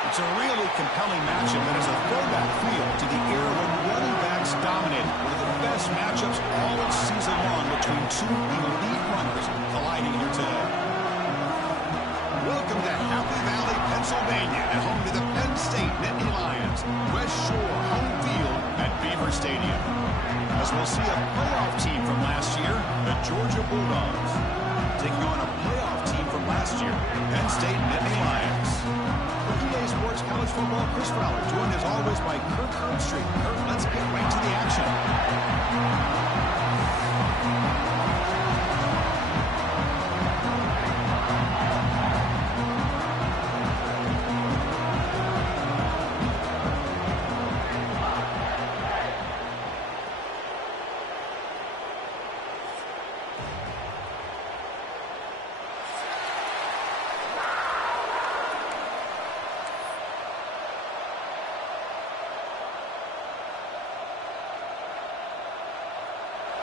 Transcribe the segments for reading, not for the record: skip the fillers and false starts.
It's a really compelling matchup that has a throwback feel to the era when running backs dominated. One of the best matchups all season long between two elite runners colliding here today. Welcome to Happy Valley, Pennsylvania, and home to the Penn State Nittany Lions. West Shore home field at Beaver Stadium. As we'll see a playoff team from last year, the Georgia Bulldogs, taking on a playoff team from last year, Penn State Nittany Lions. For EA Sports College Football, Chris Fowler, joined as always by Kirk Herbstreit. Kirk, let's get right to the action.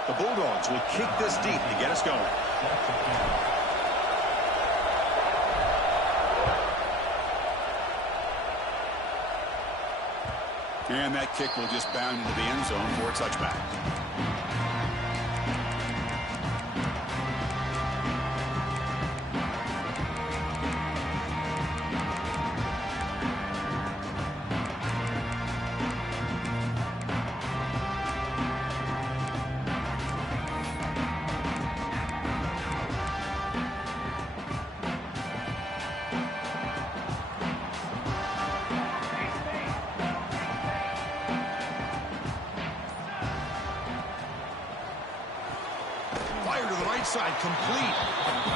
The Bulldogs will kick this deep to get us going. And that kick will just bound into the end zone for a touchback. To the right side, complete.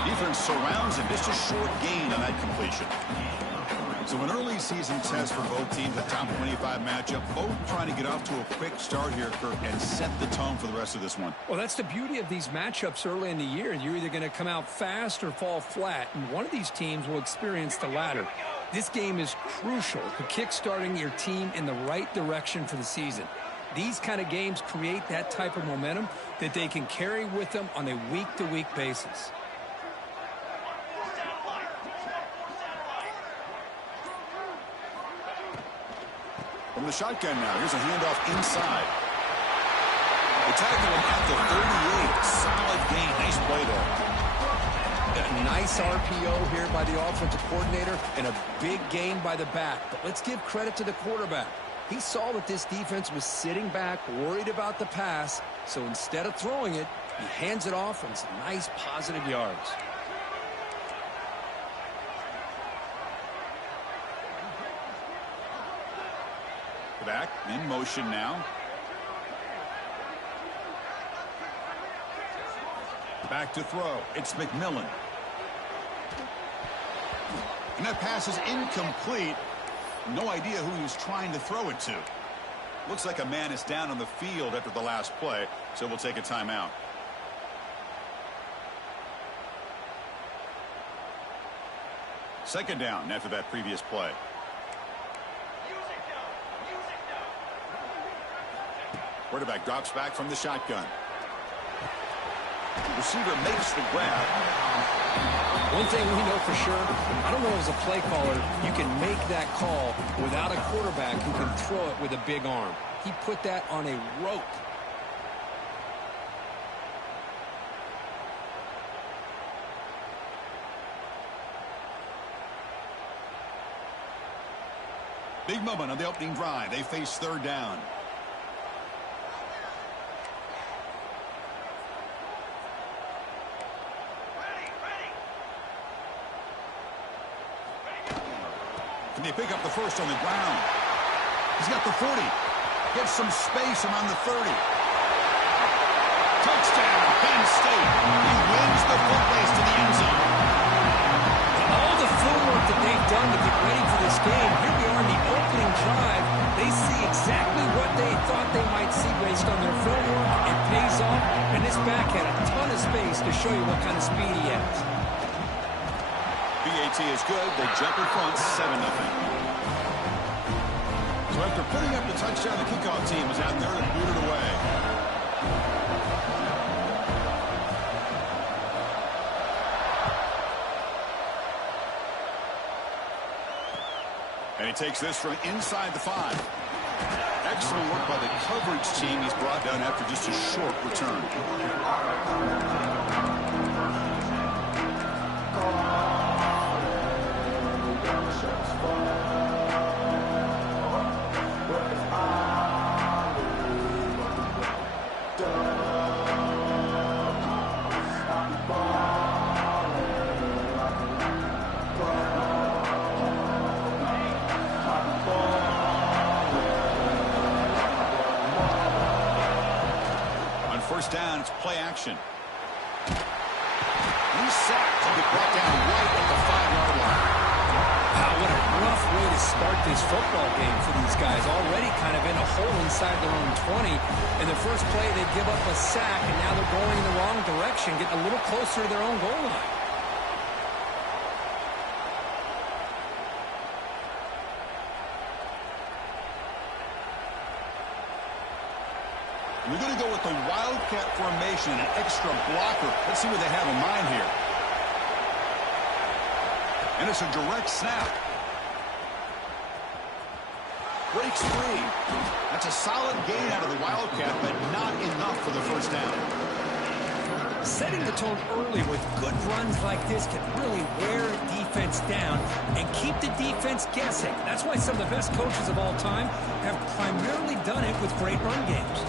Defense surrounds him. Just a short gain on that completion. So an early season test for both teams, a top 25 matchup. Both trying to get off to a quick start here, Kirk, and set the tone for the rest of this one. Well, that's the beauty of these matchups early in the year. You're either going to come out fast or fall flat, and one of these teams will experience the latter. This game is crucial to kick-starting your team in the right direction for the season. These kind of games create that type of momentum that they can carry with them on a week-to-week basis. From the shotgun now, here's a handoff inside. The tackle at the 38. Solid gain. Nice play there. A nice RPO here by the offensive coordinator and a big gain by the back. But let's give credit to the quarterback. He saw that this defense was sitting back, worried about the pass, so instead of throwing it, he hands it off on some nice positive yards. Back in motion now. Back to throw. It's McMillan. And that pass is incomplete. No idea who he's trying to throw it to. Looks like a man is down on the field after the last play, so we'll take a timeout. Second down after that previous play. Quarterback drops back from the shotgun. Receiver makes the grab. One thing we know for sure, I don't know as a play caller, you can make that call without a quarterback who can throw it with a big arm. He put that on a rope. Big moment on the opening drive. They face third down. Can they pick up the first on the ground? He's got the 40. Gets some space around the 30. Touchdown, Penn State. He wins the foot race to the end zone. All the footwork that they've done to get ready for this game, here we are in the opening drive. They see exactly what they thought they might see based on their film work. It pays off, and this back had a ton of space to show you what kind of speed he has. BAT is good. They jump in front, 7-0. So after putting up the touchdown, the kickoff team is out there to boot it away. And he takes this from inside the 5. Excellent work by the coverage team. He's brought down after just a short return. First down, it's play action. He's sacked to get brought down right at the 5-yard line. Wow, what a rough way to start this football game for these guys. Already kind of in a hole inside their own 20. In the first play, they give up a sack, and now they're going in the wrong direction, getting a little closer to their own goal line. We're going to go with the Wildcat formation, an extra blocker. Let's see what they have in mind here. And it's a direct snap. Breaks free. That's a solid gain out of the Wildcat, but not enough for the first down. Setting the tone early with good runs like this can really wear a defense down and keep the defense guessing. That's why some of the best coaches of all time have primarily done it with great run games.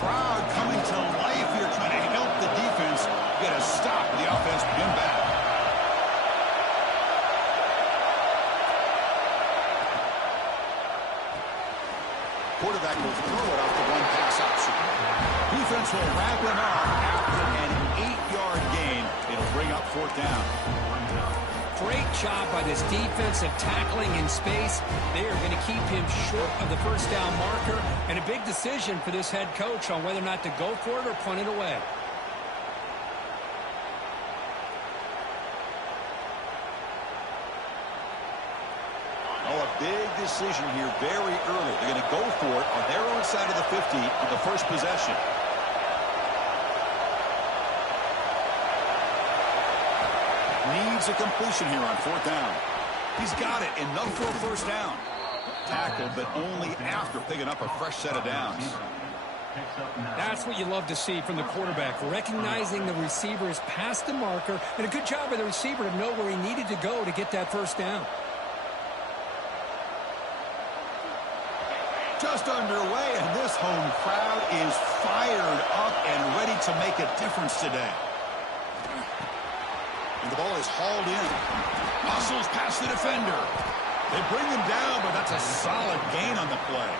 Crowd coming to life here, trying to help the defense get a stop. The offense begin back. Quarterback will throw it off the one-pass option. Defense will wrap him up after an 8-yard gain. It'll bring up 4th down. Great job by this defensive tackling in space. They are going to keep him short of the first down marker, and a big decision for this head coach on whether or not to go for it or punt it away. Oh, a big decision here very early. They're going to go for it on their own side of the 50 on the first possession. Needs a completion here on 4th down. He's got it. Enough for a first down. Tackled, but only after picking up a fresh set of downs. That's what you love to see from the quarterback, recognizing the receiver is past the marker, and a good job by the receiver to know where he needed to go to get that first down. Just underway, and this home crowd is fired up and ready to make a difference today. And the ball is hauled in. Muscles past the defender. They bring him down, but that's a solid gain on the play.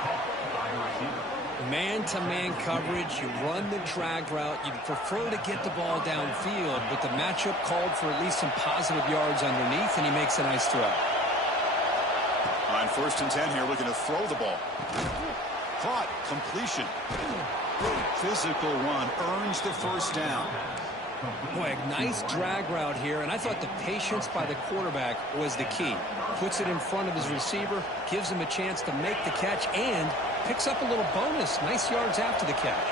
Man-to-man coverage, you run the drag route. You'd prefer to get the ball downfield, but the matchup called for at least some positive yards underneath, and he makes a nice throw. On 1st and 10 here, looking to throw the ball. Caught, completion. Physical run, earns the first down. Boy, a nice drag route here, and I thought the patience by the quarterback was the key. Puts it in front of his receiver, gives him a chance to make the catch, and picks up a little bonus. Nice yards after the catch.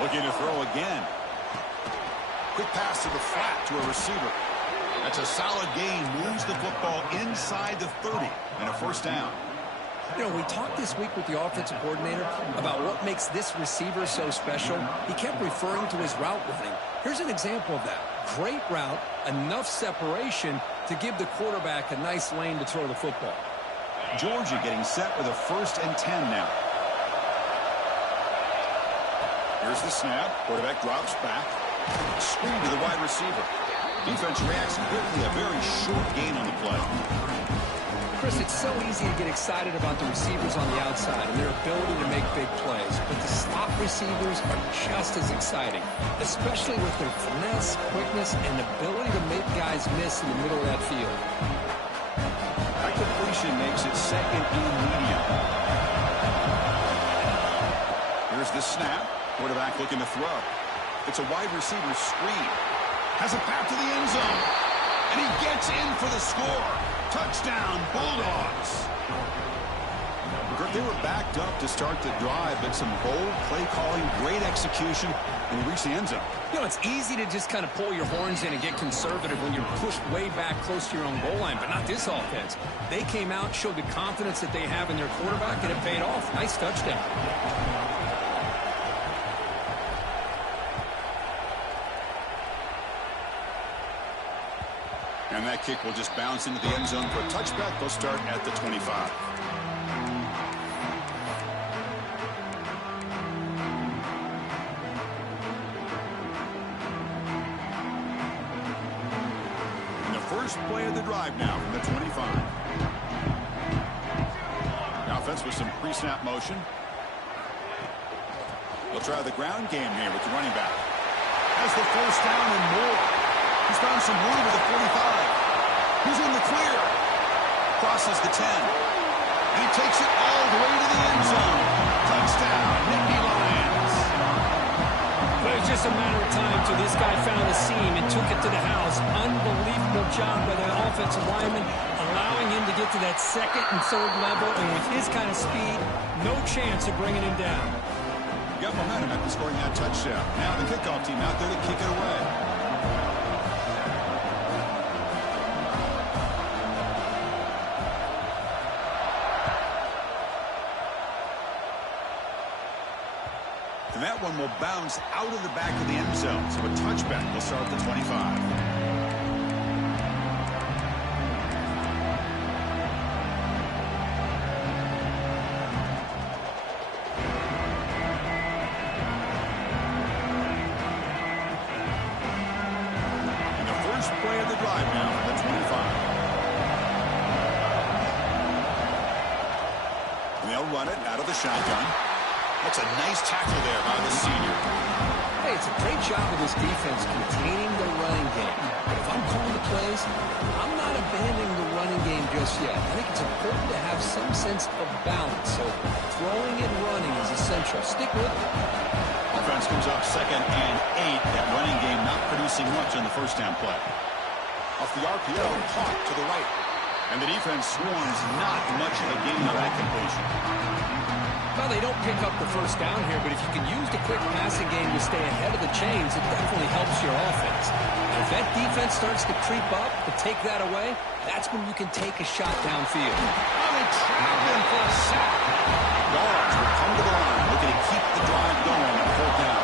Looking to throw again. Quick pass to the flat to a receiver. That's a solid gain. Moves the football inside the 30 and a first down. You know, we talked this week with the offensive coordinator about what makes this receiver so special. He kept referring to his route running. Here's an example of that. Great route, enough separation to give the quarterback a nice lane to throw the football. Georgia getting set with a 1st and 10 now. Here's the snap. Quarterback drops back. Screen to the wide receiver. Defense reacts quickly. A very short gain on the play. Chris, it's so easy to get excited about the receivers on the outside and their ability to make big plays, but the slot receivers are just as exciting, especially with their finesse, quickness, and ability to make guys miss in the middle of that field. That completion makes it 2nd and medium. Here's the snap. Quarterback looking to throw. It's a wide receiver screen. Has a path to the end zone. And he gets in for the score. Touchdown, Bulldogs. Kirk, they were backed up to start the drive, but some bold play calling, great execution, and they reached the end zone. You know, it's easy to just kind of pull your horns in and get conservative when you're pushed way back close to your own goal line, but not this offense. They came out, showed the confidence that they have in their quarterback, and it paid off. Nice touchdown. And that kick will just bounce into the end zone for a touchback. They'll start at the 25. And the first play of the drive now from the 25. The offense with some pre-snap motion. They'll try the ground game here with the running back. Has the first down and more. He's found some room with the 45. He's in the clear. Crosses the 10. And he takes it all the way to the end zone. Touchdown, Nittany Lions. But it was just a matter of time till this guy found a seam and took it to the house. Unbelievable job by the offensive lineman, allowing him to get to that second and third level. And with his kind of speed, no chance of bringing him down. Got momentum after scoring that touchdown. Now the kickoff team out there to kick it away. And that one will bounce out of the back of the end zone. So a touchback will start at the 25. And the first play of the drive now at the 25. And they'll run it out of the shotgun. That's a nice tackle there by the senior. Hey, it's a great job of this defense containing the running game. But if I'm calling the plays, I'm not abandoning the running game just yet. I think it's important to have some sense of balance. So throwing and running is essential. Stick with it. Offense comes up 2nd and 8. That running game not producing much on the first down play. Off the RPO, caught to the right. And the defense swarms not much of a gain on that completion. Well, they don't pick up the first down here, but if you can use the quick passing game to stay ahead of the chains, it definitely helps your offense. And if that defense starts to creep up, to take that away, that's when you can take a shot downfield. Oh, they trap him for a sack. Guards will come to the line, looking to keep the drive going on 4th down.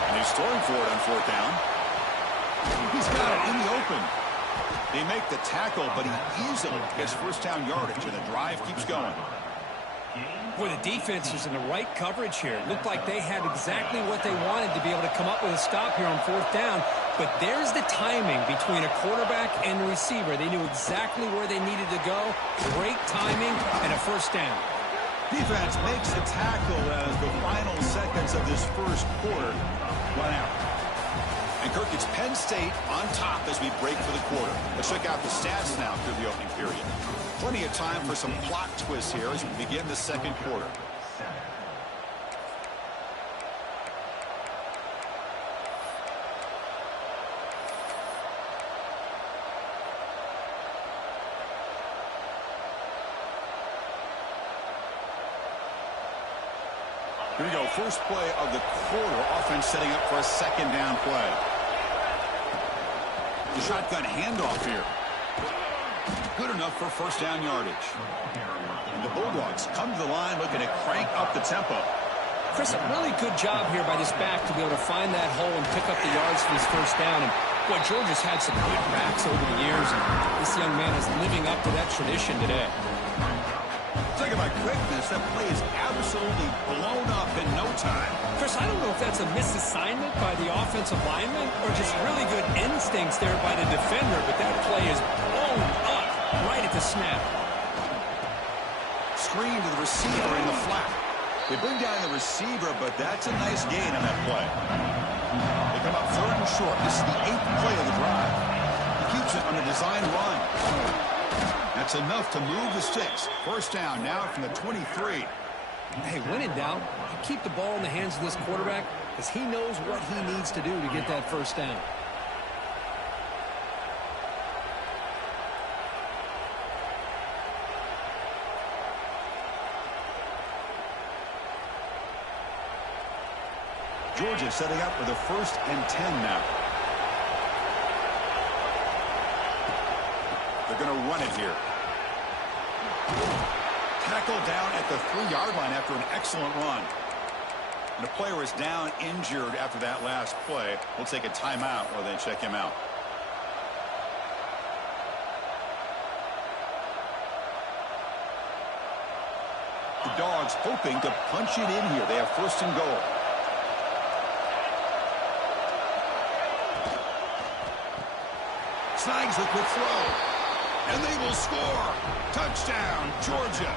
And he's throwing for it on 4th down. He's got it in the open. They make the tackle, but he easily gets first down yardage, and the drive keeps going. Boy, the defense is in the right coverage here. It looked like they had exactly what they wanted to be able to come up with a stop here on 4th down. But there's the timing between a quarterback and a receiver. They knew exactly where they needed to go. Great timing and a first down. Defense makes the tackle as the final seconds of this first quarter run out. And Kirk, it's Penn State on top as we break for the quarter. Let's check out the stats now through the opening period. Plenty of time for some plot twists here as we begin the second quarter. Here we go. First play of the quarter. Offense setting up for a second down play. The shotgun handoff here. Good enough for first down yardage. And the Bulldogs come to the line looking to crank up the tempo. Chris, a really good job here by this back to be able to find that hole and pick up the yards for his first down. And boy, Georgia's had some good backs over the years, and this young man is living up to that tradition today. Talk about quickness. That play is absolutely blown up in no time. Chris, I don't know if that's a misassignment by the offensive lineman or just really good instincts there by the defender, but that play is blown up right at the snap. Screen to the receiver in the flat. They bring down the receiver, but that's a nice gain on that play. They come up 3rd and short. This is the 8th play of the drive. He keeps it on the design run. That's enough to move the sticks. First down now from the 23. Hey, when in doubt, you keep the ball in the hands of this quarterback because he knows what he needs to do to get that first down. Georgia setting up with a 1st and 10 now. They're going to run it here. Tackled down at the 3-yard line after an excellent run. And the player is down injured after that last play. We'll take a timeout while they check him out. The Dogs hoping to punch it in here. They have 1st and goal. Snags a quick throw. And they will score. Touchdown, Georgia.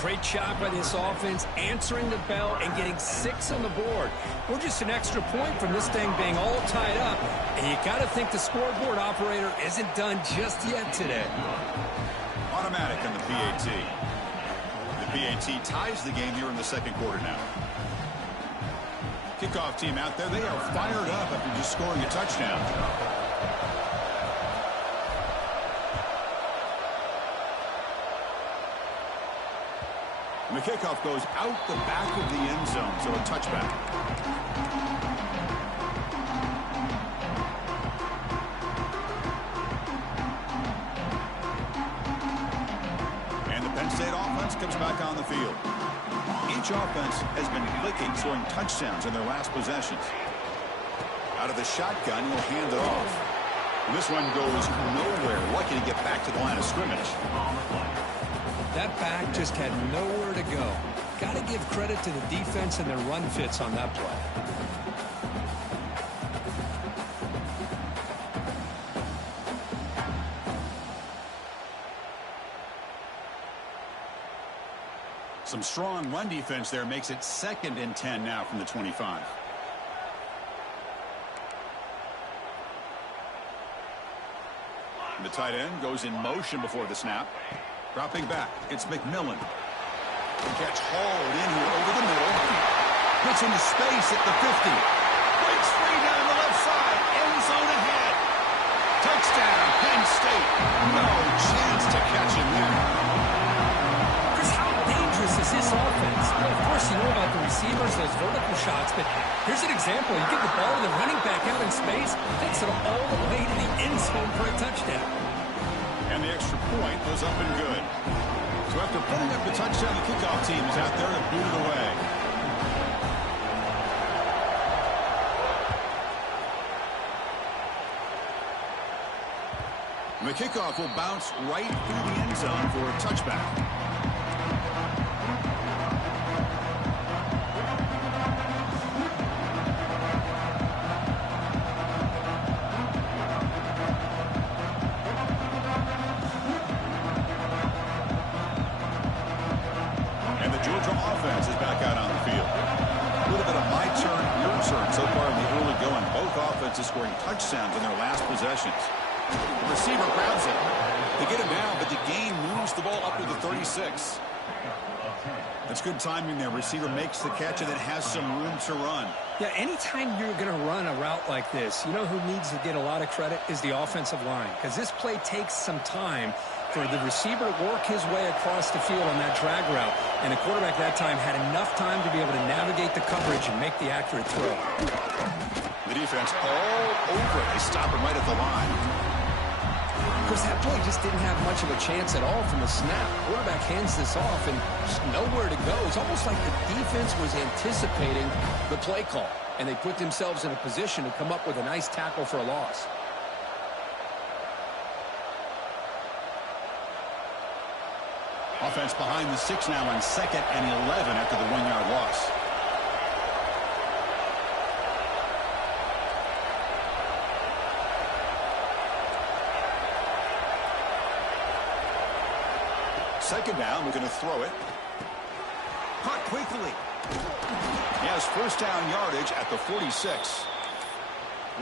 Great job by this offense, answering the bell and getting 6 on the board. We're just an extra point from this thing being all tied up. And you got to think the scoreboard operator isn't done just yet today. Automatic on the PAT. The PAT ties the game here in the 2nd quarter now. Kickoff team out there, they are fired up after just scoring a touchdown. And the kickoff goes out the back of the end zone, so a touchback. And the Penn State offense comes back on the field. Each offense has been clicking, scoring touchdowns in their last possessions. Out of the shotgun, he'll hand it off. And this one goes nowhere. Lucky to get back to the line of scrimmage. That back just had nowhere to go. Got to give credit to the defense and their run fits on that play. Some strong run defense there makes it 2nd and 10 now from the 25. The tight end goes in motion before the snap. Dropping back, it's McMillan. Catch hauled in here over the middle. Gets into space at the 50. Breaks free down the left side. End zone ahead. Touchdown, Penn State. No chance to catch him there. Chris, how dangerous is this offense? Well, of course, you know about the receivers, those vertical shots, but here's an example. You get the ball to the running back out in space, takes it all the way to the end zone for a touchdown. And the extra point goes up and good. So after putting up the touchdown, the kickoff team is out there to boot it away. And the kickoff will bounce right through the end zone for a touchback. Offense is back out on the field. A little bit of my turn, your turn so far in the early going. Both offenses scoring touchdowns in their last possessions. The receiver grabs it. They get him down, but the game moves the ball up to the 36. That's good timing there. Receiver makes the catch and it has some room to run. Yeah, anytime you're going to run a route like this, you know who needs to get a lot of credit is the offensive line, because this play takes some time for the receiver to work his way across the field on that drag route. And the quarterback that time had enough time to be able to navigate the coverage and make the accurate throw. The defense all over it. They stop him right at the line. Of course, that play just didn't have much of a chance at all from the snap. Quarterback hands this off and just nowhere to go. It's almost like the defense was anticipating the play call, and they put themselves in a position to come up with a nice tackle for a loss. Offense behind the 6 now on 2nd and 11 after the 1-yard loss. Second down, we're going to throw it. Caught quickly. He has 1st down yardage at the 46.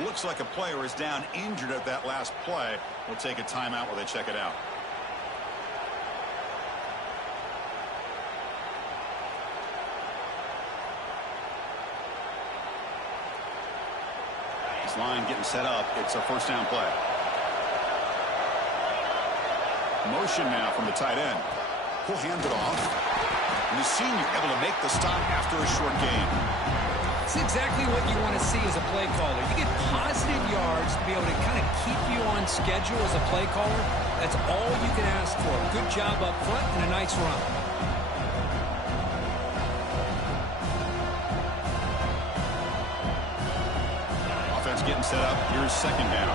Looks like a player is down injured at that last play. We'll take a timeout while they check it out. This line getting set up. It's a 1st down play. Motion now from the tight end. He'll hand it off. And the senior able to make the stop after a short gain. It's exactly what you want to see as a play caller. You get positive yards to be able to kind of keep you on schedule as a play caller. That's all you can ask for. Good job up front and a nice run. Offense getting set up. Here's second down.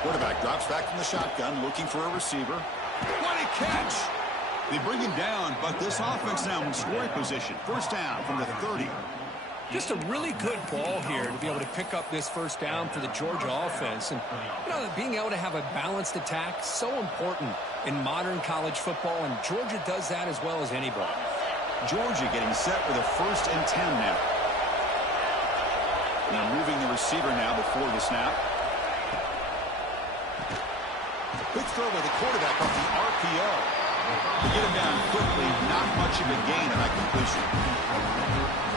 Quarterback drops back from the shotgun, looking for a receiver. What a catch! They bring him down, but this offense now in scoring position. First down from the 30. Just a really good ball here to be able to pick up this first down for the Georgia offense. And, you know, being able to have a balanced attack, so important in modern college football, and Georgia does that as well as anybody. Georgia getting set with a 1st and 10 now. And they're moving the receiver now before the snap. Quick throw by the quarterback off the RPO. To get him down quickly, not much of a gain on that completion.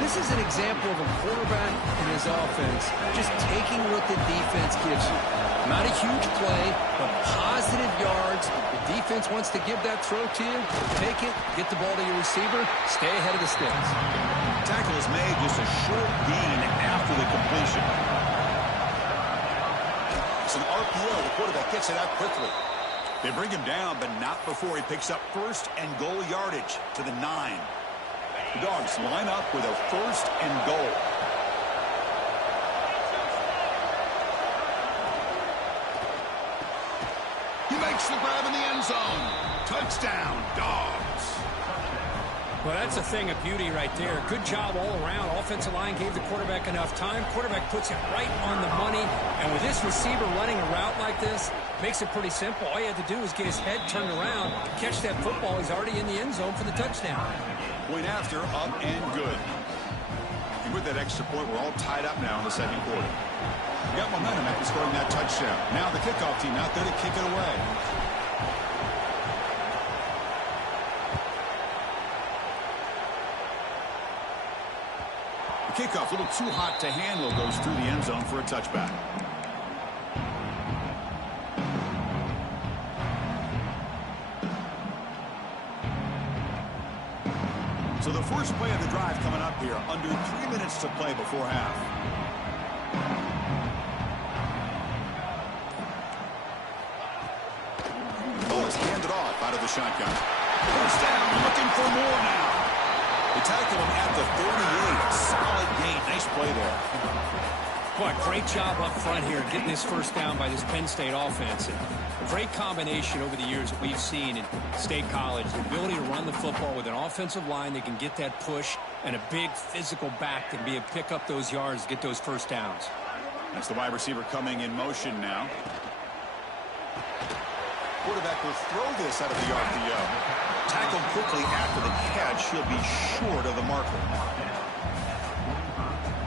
This is an example of a quarterback and his offense just taking what the defense gives you. Not a huge play, but positive yards. The defense wants to give that throw to you. Take it, get the ball to your receiver, stay ahead of the sticks. Tackle is made, just a short gain after the completion. It's an RPO. The quarterback gets it out quickly. They bring him down, but not before he picks up 1st and goal yardage to the 9. The Dogs line up with a 1st and goal. He makes the grab in the end zone. Touchdown, Dogs. Well, that's a thing of beauty right there. Good job all around. Offensive line gave the quarterback enough time. Quarterback puts it right on the money. And with this receiver running a route like this, makes it pretty simple. All you have to do is get his head turned around, catch that football. He's already in the end zone for the touchdown. Point after, up and good. And with that extra point, we're all tied up now in the second quarter. We got momentum after scoring that touchdown. Now the kickoff team out there to kick it away. The kickoff, a little too hot to handle, goes through the end zone for a touchback. So the first play of the drive coming up here, under 3 minutes to play before half. Oh, it's handed off out of the shotgun. First down, looking for more now. They tackle him at the 38. Solid gain. Nice play there. Boy, great job up front here getting this first down by this Penn State offense. And a great combination over the years that we've seen in State College. The ability to run the football with an offensive line that can get that push and a big physical back that can be able to pick up those yards, get those first downs. That's the wide receiver coming in motion now. Quarterback will throw this out of the RPO. Tackled quickly after the catch. He'll be short of the marker.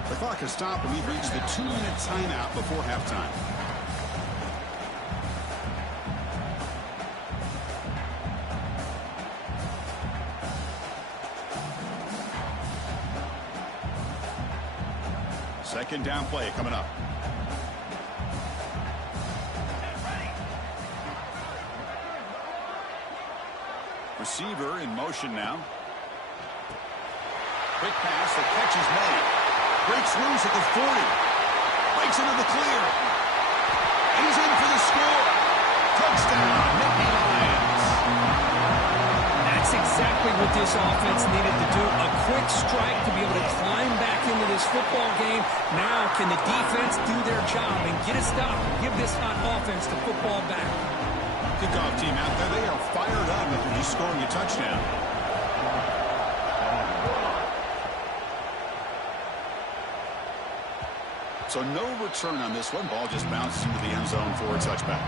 The clock has stopped and we've reached the 2-minute timeout before halftime. Second down play coming up. Receiver in motion now. Quick pass, the catch is made. Breaks loose at the 40. Breaks into the clear. He's in for the score. Touchdown, Nittany Lions. That's exactly what this offense needed to do. A quick strike to be able to climb back into this football game. Now can the defense do their job and get a stop and give this hot offense the football back? Kickoff team out there, they are fired up after just scoring a touchdown. So no return on this one. Ball just bounces into the end zone for a touchback.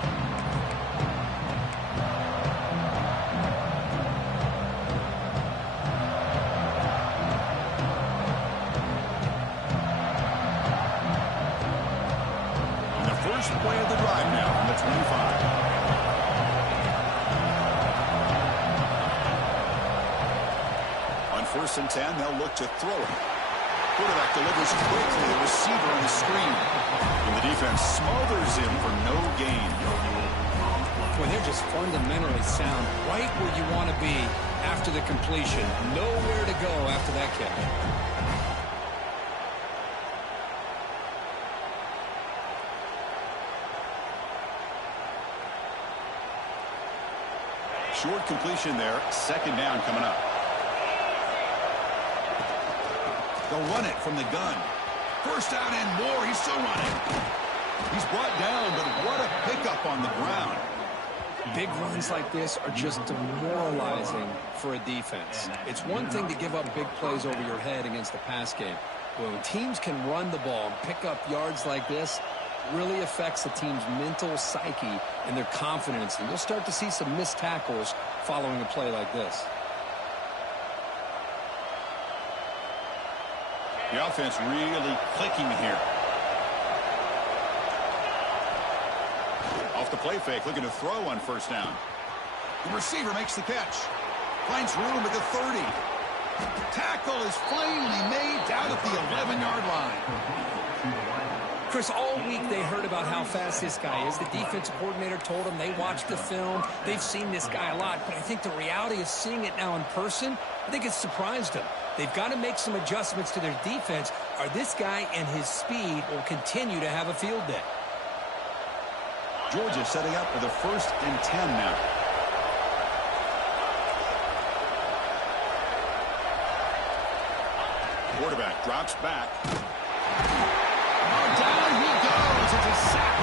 And the first play of the drive now from the 25. First and 10, they'll look to throw it. Quarterback delivers quickly. The receiver on the screen. And the defense smothers him for no gain. Well, they're just fundamentally sound, right where you want to be after the completion. Nowhere to go after that kick. Short completion there. Second down coming up. They'll run it from the gun. First down and more. He's still running. He's brought down, but what a pickup on the ground. Big runs like this are just demoralizing for a defense. It's one thing to give up big plays over your head against the pass game. But when teams can run the ball and pick up yards like this, it really affects the team's mental psyche and their confidence. And you'll start to see some missed tackles following a play like this. The offense really clicking here. Off the play fake, looking to throw on first down. The receiver makes the catch. Finds room at the 30. Tackle is finally made down at the 11-yard line. Chris, all week they heard about how fast this guy is. The defensive coordinator told them they watched the film. They've seen this guy a lot. But I think the reality of seeing it now in person, I think it's surprised them. They've got to make some adjustments to their defense, or this guy and his speed will continue to have a field day. Georgia setting up for the 1st and 10 now. Quarterback drops back. Down he goes. It's a sack.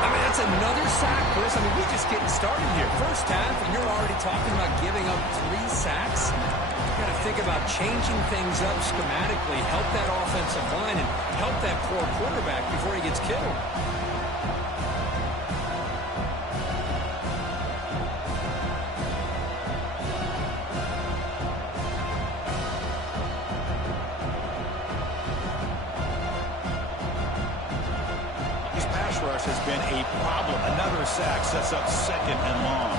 I mean, that's another sack, Chris. I mean, we're just getting started here. First half, and you're already talking about giving up 3 sacks. You've got to think about changing things up schematically, help that offensive line, and help that poor quarterback before he gets killed. Has been a problem. Another sack sets up 2nd and long.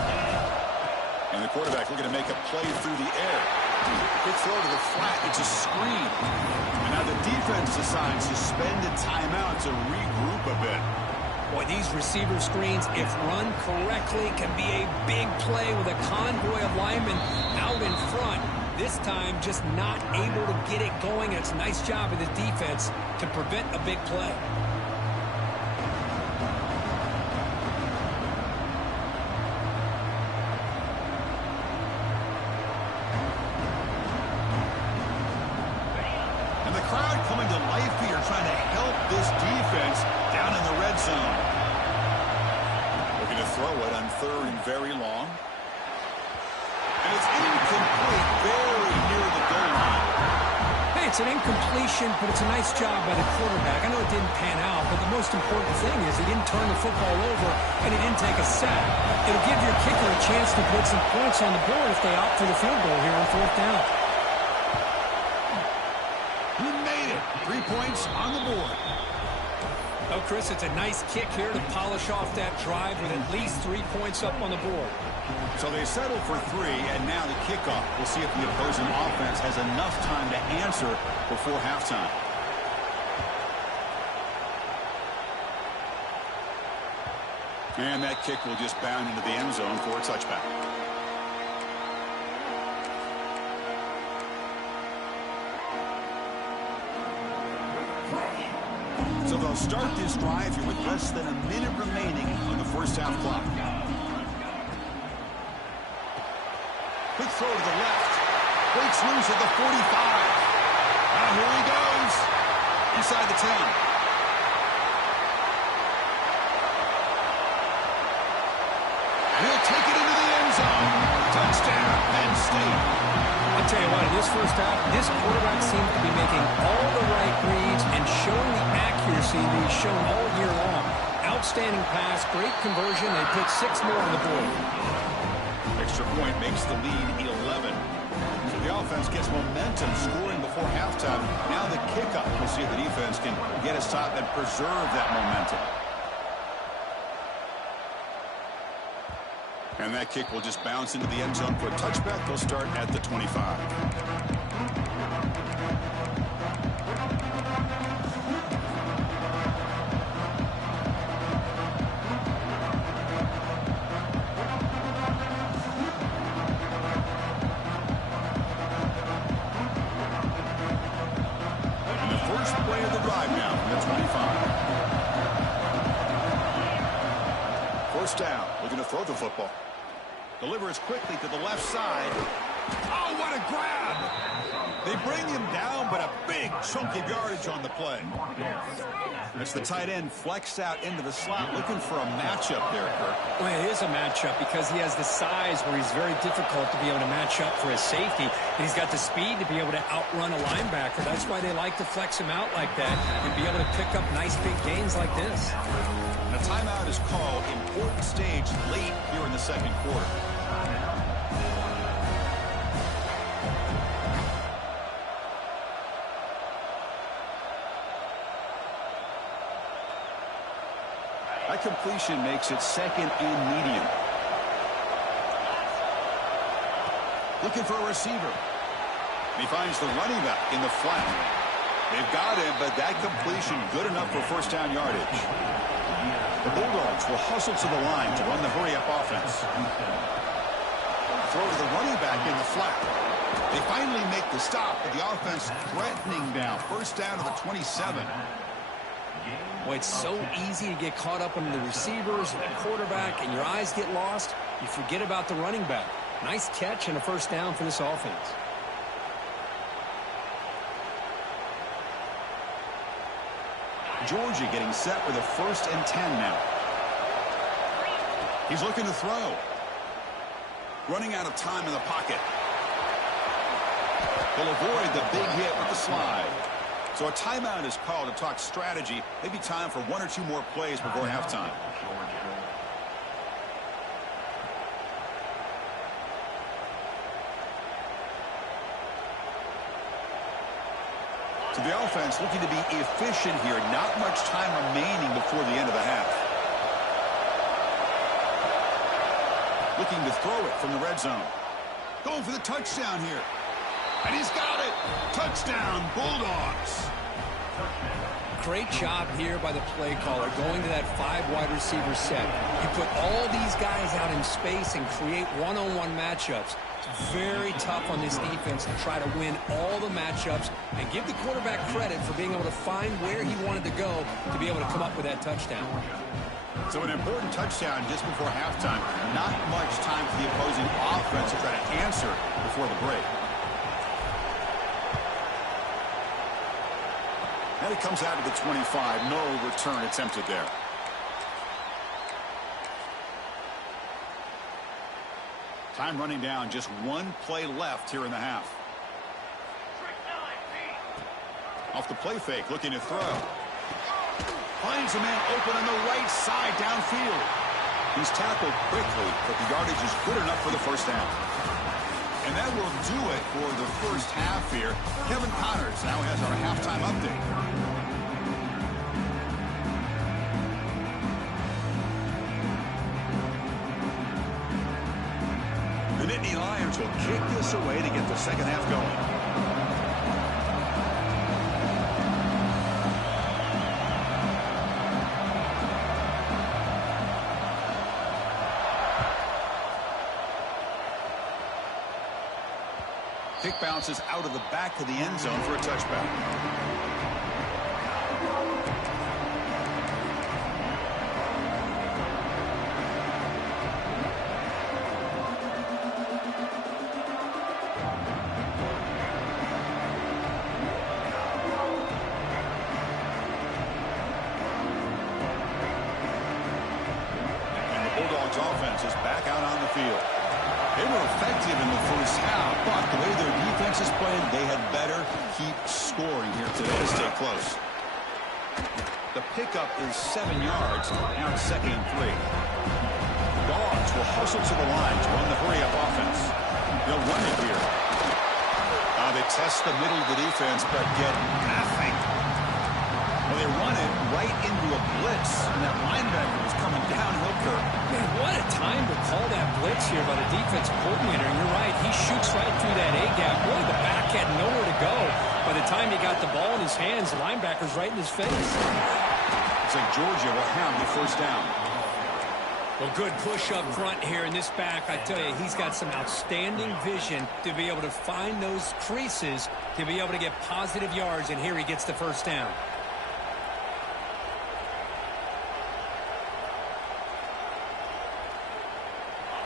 And the quarterback looking to make a play through the air. Quick throw to the flat. It's a screen. And now the defense decides to spend a timeout to regroup a bit. Boy, these receiver screens, if run correctly, can be a big play with a convoy of linemen out in front. This time, just not able to get it going. It's a nice job of the defense to prevent a big play. Coming to life here, trying to help this defense down in the red zone. Looking to throw it on 3rd and very long. And it's incomplete, very near the goal line. Hey, it's an incompletion, but it's a nice job by the quarterback. I know it didn't pan out, but the most important thing is he didn't turn the football over and he didn't take a sack. It'll give your kicker a chance to put some points on the board if they opt for the field goal here on 4th down. 3 points on the board. Oh, Chris, it's a nice kick here to polish off that drive with at least 3 points up on the board. So they settle for 3, and now the kickoff. We'll see if the opposing offense has enough time to answer before halftime. And that kick will just bound into the end zone for a touchback. So they'll start this drive here with less than a minute remaining on the first half clock. Quick throw to the left. Breaks loose at the 45. Now here he goes. Inside the 10. And he'll take it into the end zone. Touchdown, Penn State. I'll tell you what, in this first half, this quarterback seems to be making all the right reads and showing the accuracy that he's shown all year long. Outstanding pass, great conversion. They put 6 more on the board. Extra point makes the lead 11. So the offense gets momentum scoring before halftime. Now the kickoff. We'll see if the defense can get a stop and preserve that momentum. And that kick will just bounce into the end zone for a touchback. They'll start at the 25. first down. Looking to throw the football. Delivers quickly to the left side. Oh, what a grab! They bring him down, but a big chunk of yardage on the play. As the tight end flexed out into the slot, looking for a matchup there, Kirk. Well, it is a matchup because he has the size where he's very difficult to be able to match up for his safety. And he's got the speed to be able to outrun a linebacker. That's why they like to flex him out like that and be able to pick up nice big gains like this. And a timeout is called. Important stage late here in the second quarter. That completion makes it second and medium. Looking for a receiver. He finds the running back in the flat. They've got him, but that completion good enough for first down yardage. The Bulldogs will hustle to the line to run the hurry-up offense. Throw to the running back in the flat. They finally make the stop, but the offense threatening down. First down to the 27. Well, it's so easy to get caught up on the receivers and the quarterback, and your eyes get lost. You forget about the running back. Nice catch and a first down for this offense. Georgia getting set with a 1st and 10 now. He's looking to throw. Running out of time in the pocket. He'll avoid the big hit with the slide. So a timeout is called to talk strategy. Maybe time for 1 or 2 more plays before halftime. So the offense looking to be efficient here. Not much time remaining before the end of the half. Looking to throw it from the red zone. Going for the touchdown here. And he's got it. Touchdown, Bulldogs. Great job here by the play caller going to that 5 wide receiver set. You put all these guys out in space and create one-on-one matchups. It's very tough on this defense to try to win all the matchups and give the quarterback credit for being able to find where he wanted to go to be able to come up with that touchdown. So an important touchdown just before halftime. Not much time for the opposing offense to try to answer before the break. And it comes out of the 25. No return attempted there. Time running down. Just 1 play left here in the half. Off the play fake. Looking to throw. Finds a man open on the right side downfield. He's tackled quickly, but the yardage is good enough for the first down. And that will do it for the first half here. Kevin Connors now has our halftime update. The Nittany Lions will kick this away to get the second half going. Kick bounces out of the back of the end zone for a touchback. And the Bulldogs offense is back out on the field. They were effective in the first half, but the way their defense is playing, they had better keep scoring here today to stay close. The pickup is 7 yards. Now it's 2nd and 3. Dogs will hustle to the line to run the hurry-up offense. They'll run it here. They test the middle of the defense, but get nothing. Well, they run it right into a blitz, and that linebacker was coming downhill, Kirk. Man, what a time to call that blitz here by the defensive coordinator. And you're right, he shoots right through that A-gap. Really, the back had nowhere to go. By the time he got the ball in his hands, the linebacker's right in his face. Looks like Georgia will have the first down. Well, good push up front here in this back. I tell you, he's got some outstanding vision to be able to find those creases, to be able to get positive yards, and here he gets the first down.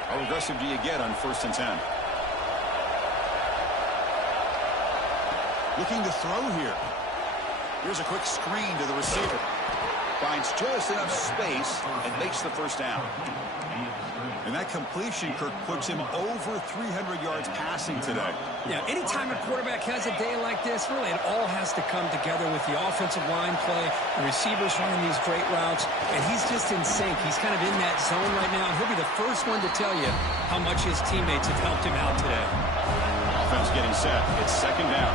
How aggressive do you get on 1st and 10? Looking to throw here. Here's a quick screen to the receiver. Finds just enough space and makes the first down. And that completion, Kirk, puts him over 300 yards passing today. Yeah, anytime a quarterback has a day like this, really it all has to come together with the offensive line play, the receivers running these great routes, and he's just in sync. He's kind of in that zone right now, and he'll be the first one to tell you how much his teammates have helped him out today. Offense getting set. It's 2nd down.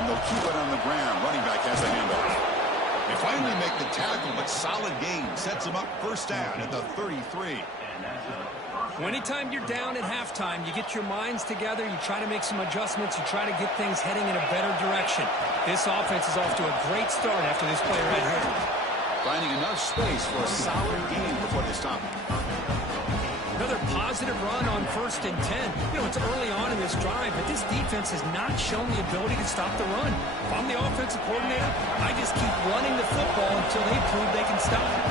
And they'll keep it on the ground. Running back has a handoff. They finally make the tackle, but solid gain sets them up 1st down at the 33. Anytime you're down at halftime, you get your minds together, you try to make some adjustments, you try to get things heading in a better direction. This offense is off to a great start after this play right here. Finding enough space for a solid gain before they stop. Another positive run on 1st and 10. You know, it's early on in this drive, but this defense has not shown the ability to stop the run. If I'm the offensive coordinator, I just keep running the football until they prove they can stop it.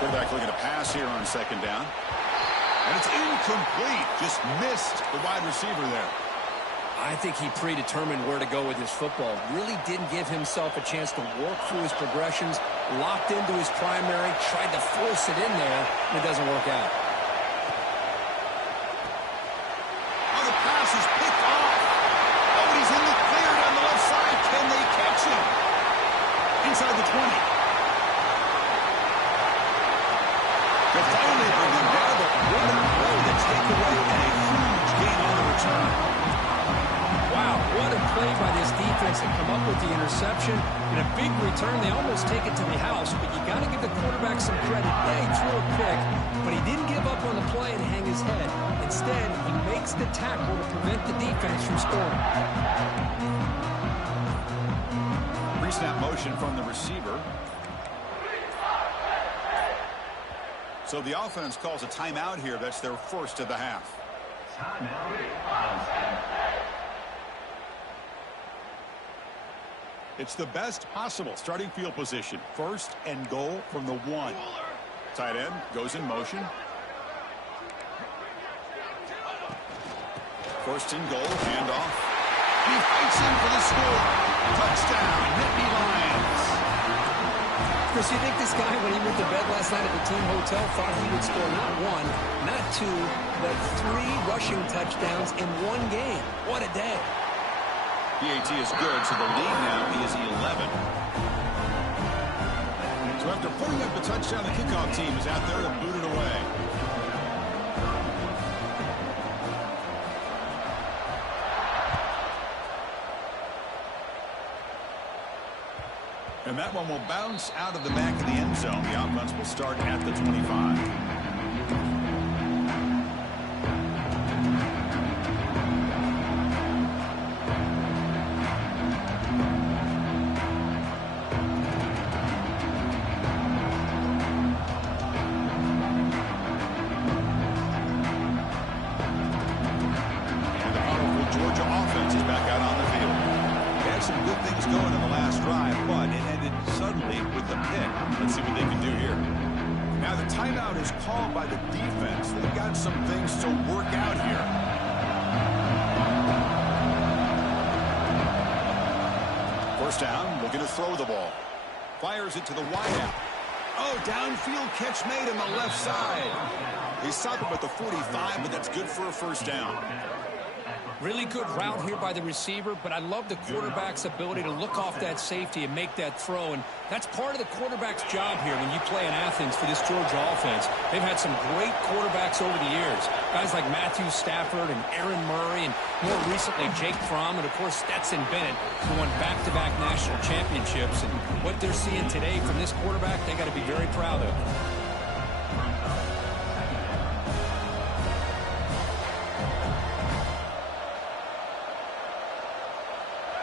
Quarterback looking to pass here on 2nd down. And it's incomplete. Just missed the wide receiver there. I think he predetermined where to go with his football. Really didn't give himself a chance to work through his progressions, locked into his primary, tried to force it in there, and it doesn't work out. Oh, the pass is picked off. Oh, he's in the clear down the left side. Can they catch him? Inside the 20. They'll finally bring him down, but what a play to take away and a huge gain on the return. Wow, what a play by this defense to come up with the interception. In a big return, they almost take it to the house, but you got to give the quarterback some credit. Yeah, he threw a pick, but he didn't give up on the play and hang his head. Instead, he makes the tackle to prevent the defense from scoring. Pre-snap motion from the receiver. So the offense calls a timeout here. That's their 1st of the half. It's the best possible starting field position. 1st and goal from the 1. Tight end goes in motion. 1st and goal, handoff. He fights in for the score. Touchdown, Nittany Lions. Chris, you think this guy, when he went to bed last night at the team hotel, thought he would score not 1, not 2, but 3 rushing touchdowns in 1 game? What a day. PAT is good, so the lead now is 11. So after putting up the touchdown, the kickoff team is out there to boot it away. And that one will bounce out of the back of the end zone. The offense will start at the 25. Let's see what they can do here. Now the timeout is called by the defense. They've got some things to work out here. First down, looking to throw the ball. Fires it to the wideout. Oh, downfield catch made on the left side. They stop him at the 45, but that's good for a first down. Really good route here by the receiver, but I love the quarterback's ability to look off that safety and make that throw. And that's part of the quarterback's job here when you play in Athens for this Georgia offense. They've had some great quarterbacks over the years. Guys like Matthew Stafford and Aaron Murray, and more recently Jake Fromm, and of course Stetson Bennett, who won back-to-back national championships. And what they're seeing today from this quarterback, they got to be very proud of.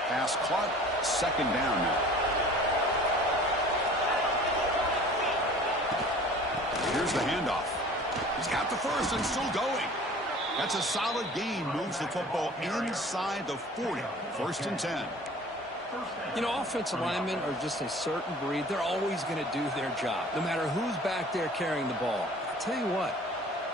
Pass caught, second down now. Here's the handoff. He's got the first and still going. That's a solid gain. Moves the football inside the 40. First and 10. You know, offensive linemen are just a certain breed. They're always going to do their job, no matter who's back there carrying the ball. Tell you what,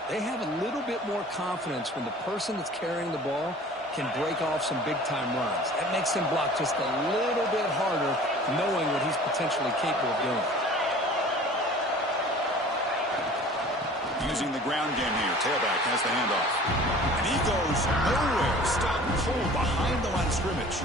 they have a little bit more confidence when the person that's carrying the ball can break off some big-time runs. That makes him block just a little bit harder, knowing what he's potentially capable of doing. Using the ground game here. Tailback has the handoff. And he goes nowhere. Stop cold behind the line of scrimmage.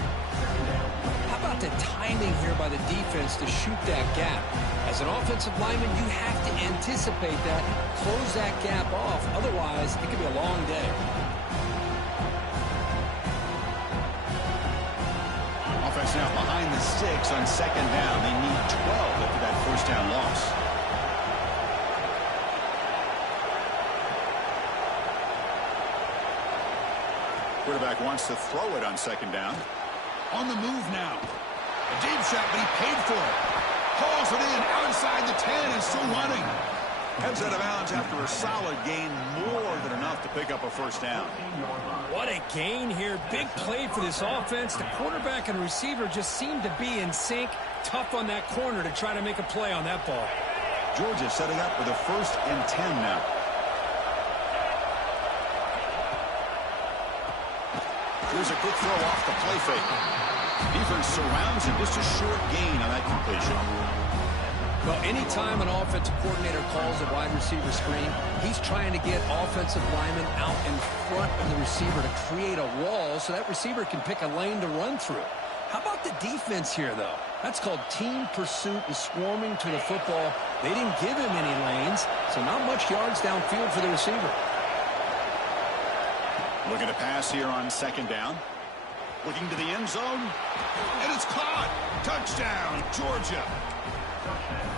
How about the timing here by the defense to shoot that gap? As an offensive lineman, you have to anticipate that, close that gap off. Otherwise, it could be a long day. Offense now behind the sticks on second down. They need 12 after that first down loss. Quarterback wants to throw it on second down. On the move now. A deep shot, but he paid for it. Hauls it in outside the 10 and still running. Heads out of bounds after a solid gain, more than enough to pick up a first down. What a gain here. Big play for this offense. The quarterback and receiver just seem to be in sync. Tough on that corner to try to make a play on that ball. Georgia setting up for the 1st and 10 now. Here's a quick throw off the play fake. Defense surrounds him. Just a short gain on that completion. Well, anytime an offensive coordinator calls a wide receiver screen, he's trying to get offensive linemen out in front of the receiver to create a wall so that receiver can pick a lane to run through. How about the defense here, though? That's called team pursuit and swarming to the football. They didn't give him any lanes, so not much yards downfield for the receiver. Looking to pass here on second down. Looking to the end zone. And it's caught. Touchdown, Georgia.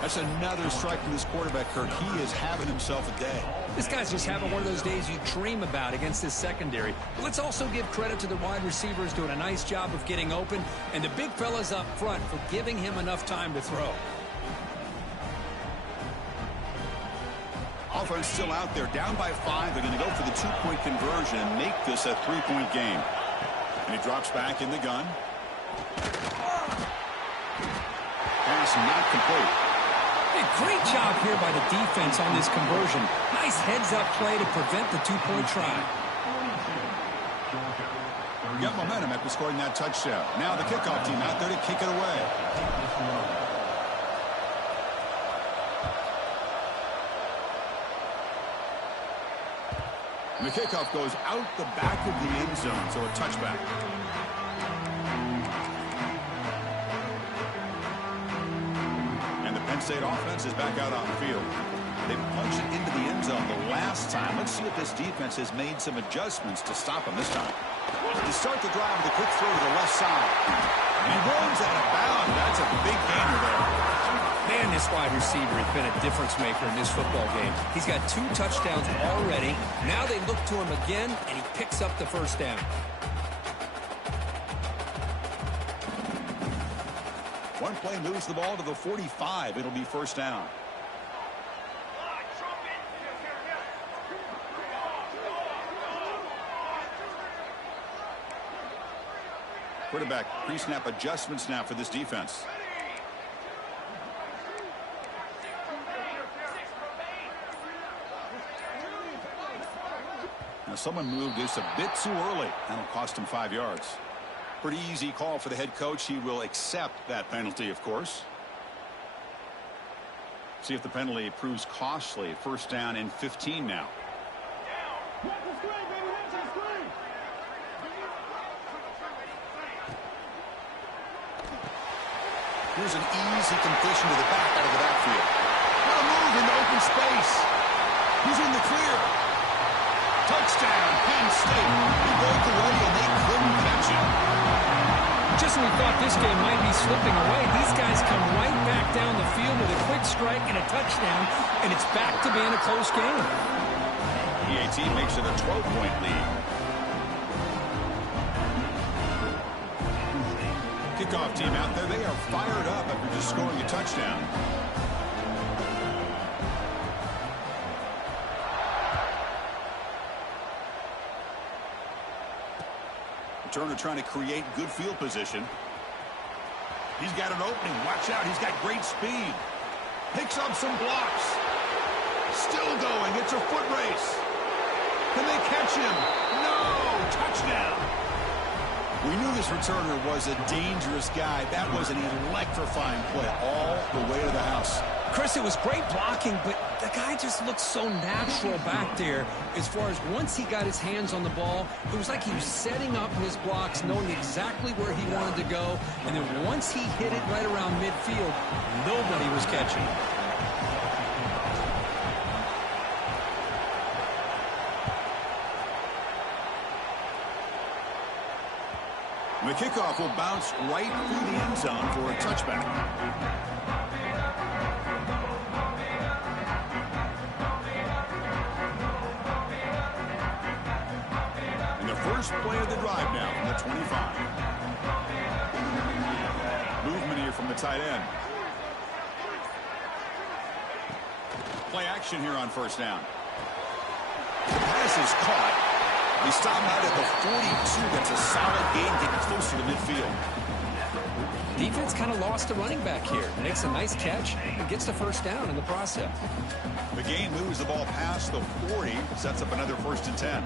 That's another strike from this quarterback, Kirk. He is having himself a day. This guy's just having one of those days you dream about against this secondary. But let's also give credit to the wide receivers doing a nice job of getting open, and the big fellas up front for giving him enough time to throw. Offense still out there, down by 5. They're going to go for the 2-point conversion and make this a 3-point game. And he drops back in the gun. Pass not complete. Hey, great job here by the defense on this conversion. Nice heads-up play to prevent the 2-point try. Got momentum after scoring that touchdown. Now the kickoff team out there to kick it away. And the kickoff goes out the back of the end zone, so a touchback. And the Penn State offense is back out on the field. They punched it into the end zone the last time. Let's see if this defense has made some adjustments to stop them this time. They start the drive with a quick throw to the left side. And he runs out of bounds. That's a big gainer there. Man, this wide receiver has been a difference maker in this football game. He's got 2 touchdowns already. Now they look to him again, and he picks up the first down. One play moves the ball to the 45. It'll be first down. Quarterback pre-snap adjustments now for this defense. Now someone moved this a bit too early. That'll cost him 5 yards. Pretty easy call for the head coach. He will accept that penalty, of course. See if the penalty proves costly. First down and 15 now. Here's an easy completion to the back out of the backfield. What a move into open space. He's in the clear. Touchdown, Penn State. He broke away and they couldn't catch him. Just when we thought this game might be slipping away, these guys come right back down the field with a quick strike and a touchdown, and it's back to being a close game. EAT makes it a 12-point lead. Kickoff team out there, they are fired up after just scoring a touchdown. Turner trying to create good field position. He's got an opening. Watch out. He's got great speed. Picks up some blocks. Still going. It's a foot race. Can they catch him? No! Touchdown! We knew this returner was a dangerous guy. That was an electrifying play all the way to the house. Chris, it was great blocking, but the guy just looked so natural back there. As far as once he got his hands on the ball, it was like he was setting up his blocks, knowing exactly where he wanted to go. And then once he hit it right around midfield, nobody was catching. The kickoff will bounce right through the end zone for a touchback. And the first play of the drive now from the 25. Movement here from the tight end. Play action here on first down. The pass is caught. He stopped out at the 42. That's a solid gain, getting closer to midfield. Defense kind of lost a running back here. Makes a nice catch and gets the first down in the process. The gain moves the ball past the 40, sets up another 1st and 10.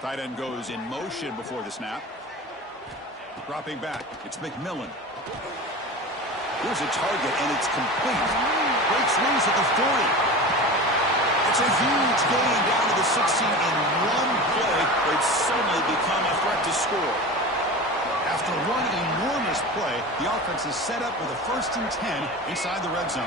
Tight end goes in motion before the snap. Dropping back, it's McMillan. Here's a target, and it's complete. Breaks loose at the 40. It's a huge gain down to the 16 in one play. They've suddenly become a threat to score. After one enormous play, the offense is set up with a 1st and 10 inside the red zone.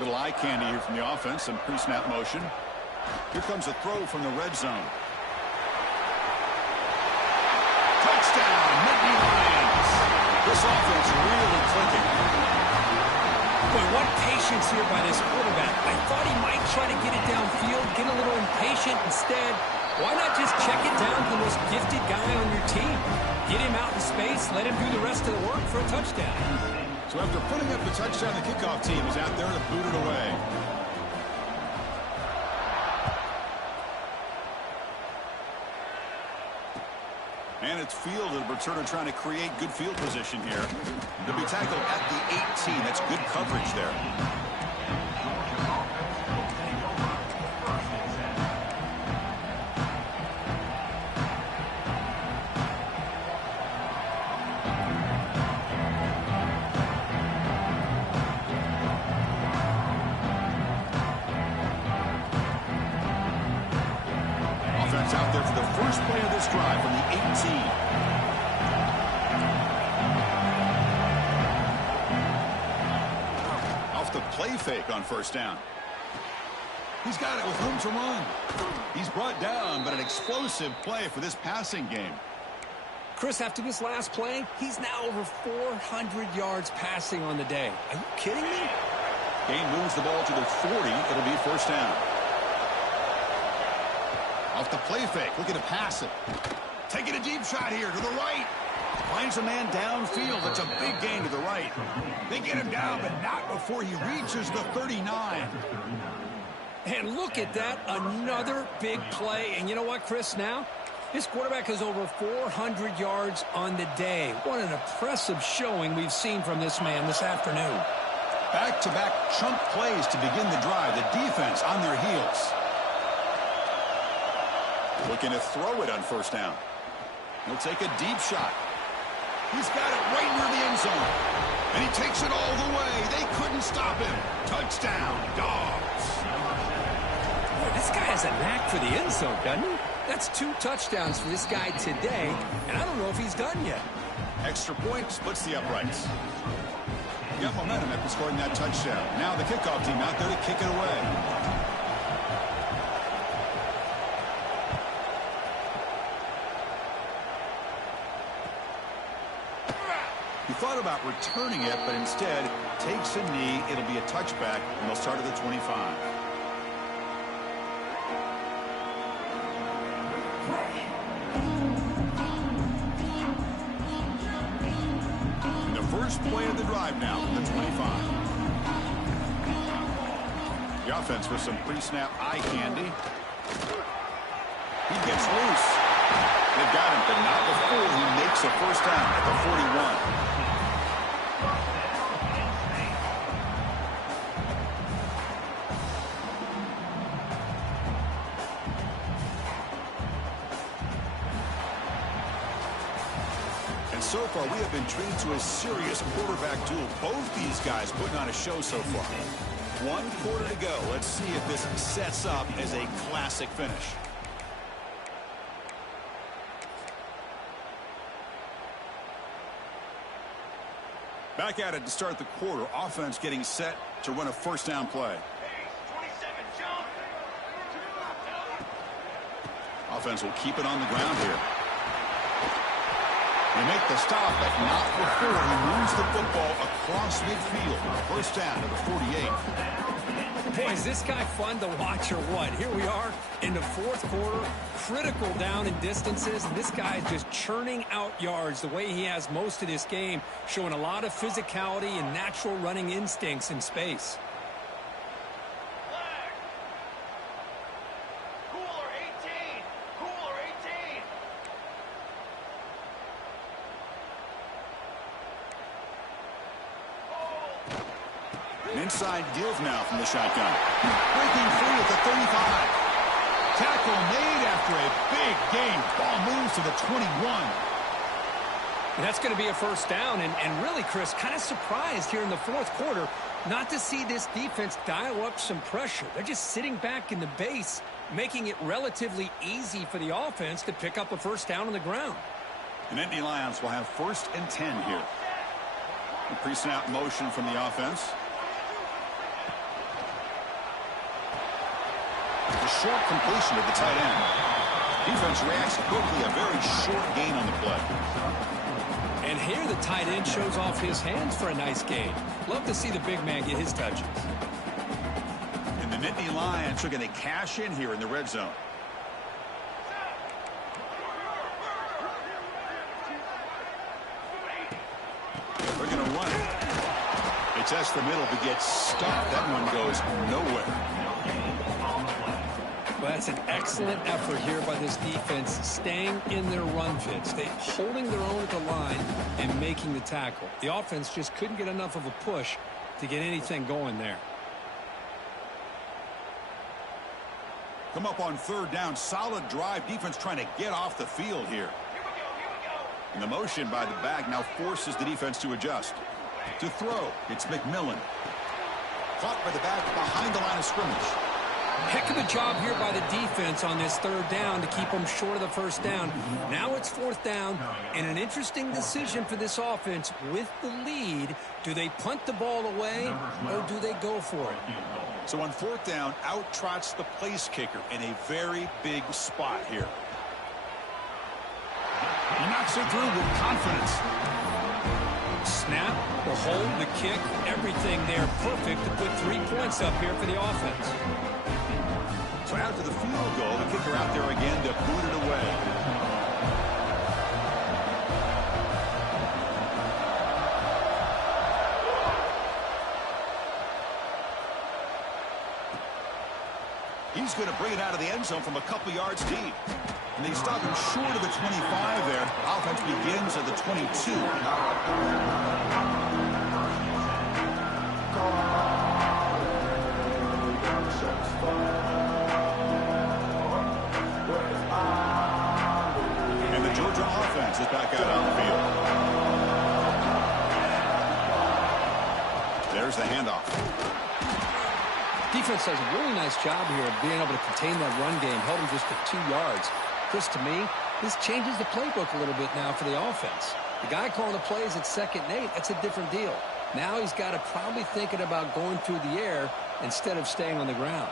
Little eye candy here from the offense and pre-snap motion. Here comes a throw from the red zone. Touchdown, Nittany Lions. This offense really clicking. Boy, what patience here by this quarterback. I thought he might try to get it downfield, get a little impatient. Instead, why not just check it down to the most gifted guy on your team? Get him out in space, let him do the rest of the work for a touchdown. So after putting up the touchdown, the kickoff team is out there to boot it away. And it's fielded. Returner trying to create good field position here. They'll be tackled at the 18. That's good coverage there. Offense out there for the first play of this drive from the 18. Off the play fake on first down. He's got it with room to run. He's brought down, but an explosive play for this passing game. Chris, after this last play, he's now over 400 yards passing on the day. Are you kidding me? Gain moves the ball to the 40. It'll be first down. Off the play fake, looking to pass it. Taking a deep shot here to the right. Finds a man downfield. That's a big gain to the right. They get him down, but not before he reaches the 39. And look at that, another big play. And you know what, Chris, now? This quarterback has over 400 yards on the day. What an impressive showing we've seen from this man this afternoon. Back-to-back chunk plays to begin the drive. The defense on their heels. Looking to throw it on first down. He'll take a deep shot. He's got it right near the end zone. And he takes it all the way. They couldn't stop him. Touchdown, Dogs. Boy, this guy has a knack for the end zone, doesn't he? That's 2 touchdowns for this guy today, and I don't know if he's done yet. Extra point splits the uprights. Got momentum after scoring that touchdown. Now the kickoff team out there to kick it away. He thought about returning it, but instead takes a knee. It'll be a touchback, and they'll start at the 25. And the first play of the drive now from the 25. The offense with some pre-snap eye candy. He gets loose. They got him, but not before he makes a first down at the 41. And so far, we have been treated to a serious quarterback duel. Both these guys putting on a show so far. 1 quarter to go. Let's see if this sets up as a classic finish. Back at it to start the quarter. Offense getting set to run a first down play. Offense will keep it on the ground here. They make the stop, but not before he moves the football across midfield. First down to the 48. Boy, is this guy fun to watch or what? Here we are in the fourth quarter, critical down and distances, and this guy is just churning out yards the way he has most of this game, showing a lot of physicality and natural running instincts in space. Inside deals now from the shotgun. Breaking free at the 35. Tackle made after a big gain. Ball moves to the 21. And that's going to be a first down. And really, Chris, kind of surprised here in the fourth quarter not to see this defense dial up some pressure. They're just sitting back in the base, making it relatively easy for the offense to pick up a first down on the ground. And Nittany Lions will have 1st and 10 here. The pre-snap motion from the offense. A short completion to the tight end. Defense reacts quickly. A very short gain on the play. And here the tight end shows off his hands for a nice gain. Love to see the big man get his touches. And the Nittany Lions are going to cash in here in the red zone. They're going to run it. They test the middle but get stuck. That one goes nowhere. Well, that's an excellent effort here by this defense, staying in their run fits. They holding their own at the line and making the tackle. The offense just couldn't get enough of a push to get anything going there. Come up on 3rd down. Solid drive. Defense trying to get off the field here. And the motion by the back now forces the defense to adjust. To throw, it's McMillan. Caught by the back behind the line of scrimmage. Heck of a job here by the defense on this 3rd down to keep them short of the first down. Now it's 4th down, and an interesting decision for this offense with the lead. Do they punt the ball away, or do they go for it? So on 4th down, out trots the place kicker in a very big spot here. He knocks it through with confidence. Snap, the hold, the kick, everything there perfect to put 3 points up here for the offense. So after the field goal, the kicker out there again to boot it away. He's going to bring it out of the end zone from a couple yards deep. And they stop him short of the 25 there. Offense begins at the 22. And the Georgia offense is back out on the field. There's the handoff. Defense does a really nice job here of being able to contain that run game, held him just at 2 yards. Chris, to me, this changes the playbook a little bit now for the offense. The guy calling the plays at 2nd and 8, that's a different deal. Now he's got to probably thinking about going through the air instead of staying on the ground.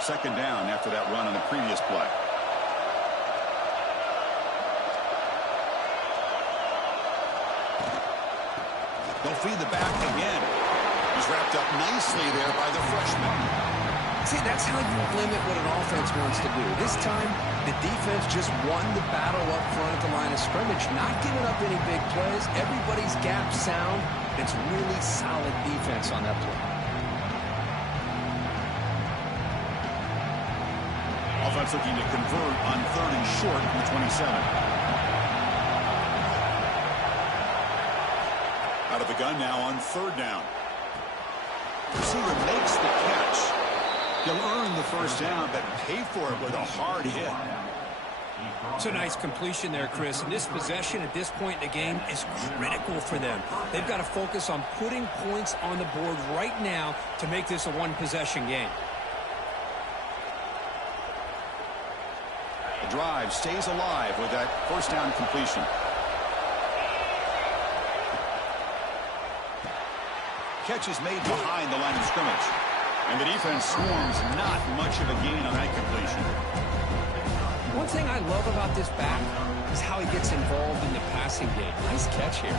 Second down after that run on the previous play. They'll feed the back again. He's wrapped up nicely there by the freshman. See, that's how you limit what an offense wants to do. This time, the defense just won the battle up front at the line of scrimmage, not giving up any big plays. Everybody's gap sound, It's really solid defense on that play. Offense looking to convert on 3rd and short from the 27. Out of the gun now on 3rd down. Receiver makes the catch. He'll earn the first down, but pay for it with a hard hit. It's a nice completion there, Chris. And this possession at this point in the game is critical for them. They've got to focus on putting points on the board right now to make this a one-possession game. The drive stays alive with that first down completion. Catch is made behind the line of scrimmage. And the defense swarms not much of a gain on that completion. One thing I love about this back is how he gets involved in the passing game. Nice catch here.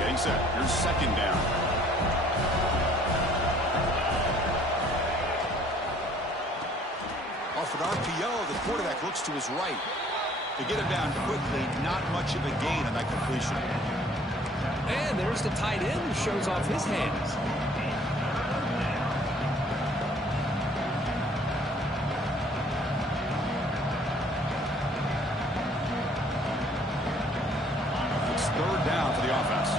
Getting set. Here's 2nd down. Off an RPO, the quarterback looks to his right. To get him down quickly, not much of a gain on that completion. And there's the tight end who shows off his hands. It's 3rd down for the offense.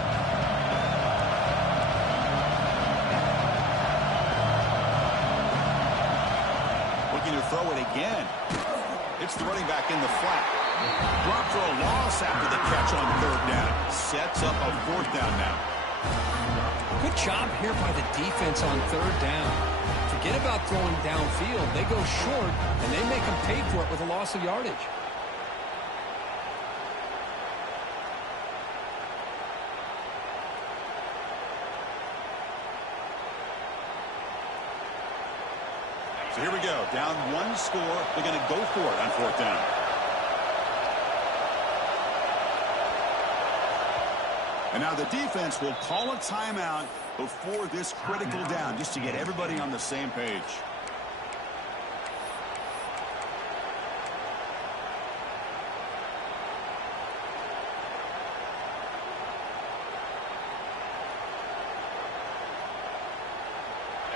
Looking to throw it again. Hits the running back in the flat. Dropped for a loss after the catch on 3rd down. Sets up a 4th down now. Good job here by the defense on 3rd down. Forget about throwing downfield. They go short, and they make them pay for it with a loss of yardage. So here we go. Down 1 score. They're going to go for it on 4th down. And now the defense will call a timeout before this critical down, just to get everybody on the same page.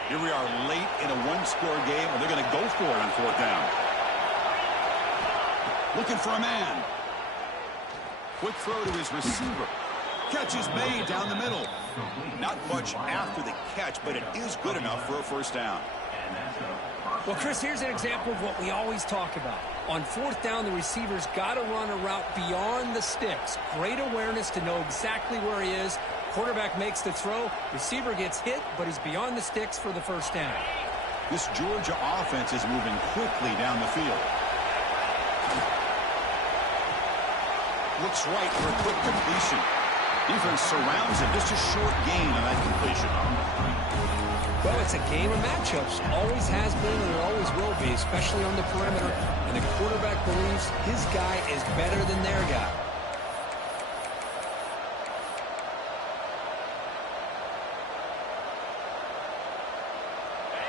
Here we are late in a 1-score game, and they're going to go for it on 4th down. Looking for a man. Quick throw to his receiver. Catch is made down the middle. Not much after the catch, but it is good enough for a first down. Well, Chris, here's an example of what we always talk about. On 4th down, the receiver's got to run a route beyond the sticks. Great awareness to know exactly where he is. Quarterback makes the throw. Receiver gets hit, but is beyond the sticks for the first down. This Georgia offense is moving quickly down the field. Looks right for a quick completion. Defense surrounds him. Just a short gain on that completion. Well, it's a game of matchups. Always has been and it always will be, especially on the perimeter. And the quarterback believes his guy is better than their guy.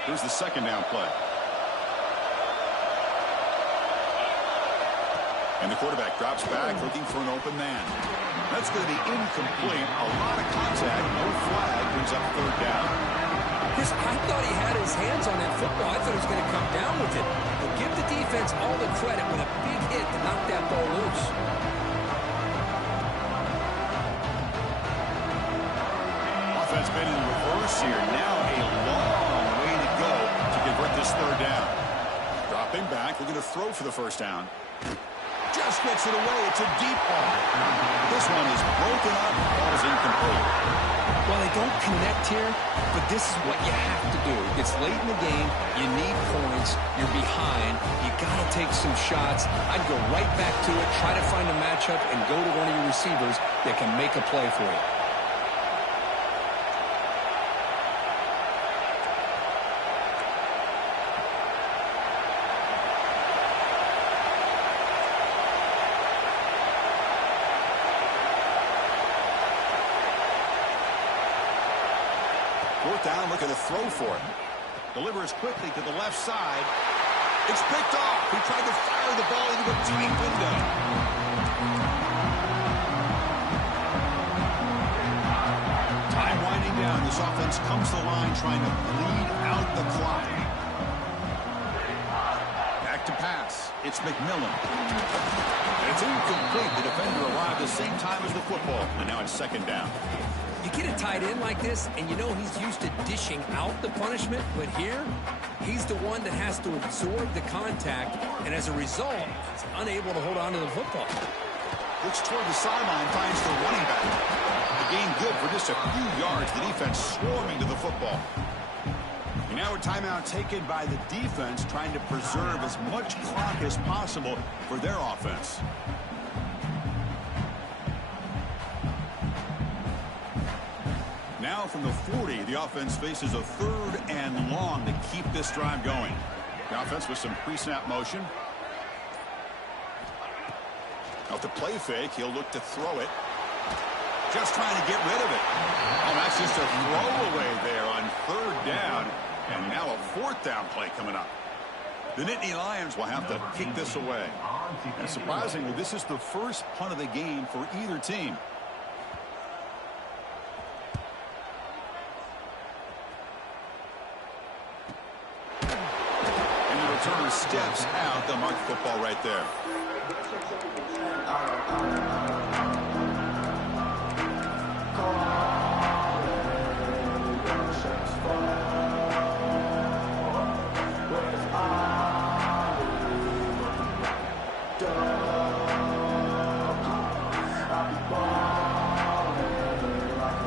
Here's the 2nd down play. And the quarterback drops back looking for an open man. That's going to be incomplete. A lot of contact. No flag. Brings up 3rd down. Chris, I thought he had his hands on that football. I thought he was going to come down with it. But give the defense all the credit with a big hit to knock that ball loose. Offense been in reverse here. Now a long way to go to convert this 3rd down. Dropping back. Looking to throw for the first down. Just gets it away. It's a deep ball. This one is broken up. Ball is incomplete. Well, they don't connect here, but this is what you have to do. It's late in the game. You need points. You're behind. You got to take some shots. I'd go right back to it, try to find a matchup, and go to one of your receivers that can make a play for you. Down, looking to throw for it. Delivers quickly to the left side. It's picked off. He tried to fire the ball into a tight window. Time winding down. This offense comes to the line trying to bleed out the clock. Back to pass. It's McMillan. And it's incomplete. The defender arrived at the same time as the football. And now it's second down. You get a tight end like this, and you know he's used to dishing out the punishment, but here, he's the one that has to absorb the contact, and as a result, he's unable to hold on to the football. Looks toward the sideline, finds the running back. The gain good for just a few yards. The defense swarming to the football. And now a timeout taken by the defense, trying to preserve as much clock as possible for their offense. Now from the 40, the offense faces a 3rd and long to keep this drive going. The offense with some pre-snap motion. Off the play fake, he'll look to throw it. Just trying to get rid of it. Oh, that's just a throwaway there on 3rd down. And now a 4th down play coming up. The Nittany Lions will have to kick this away. And surprisingly, this is the first punt of the game for either team. Returner steps out. They'll mark the football right there.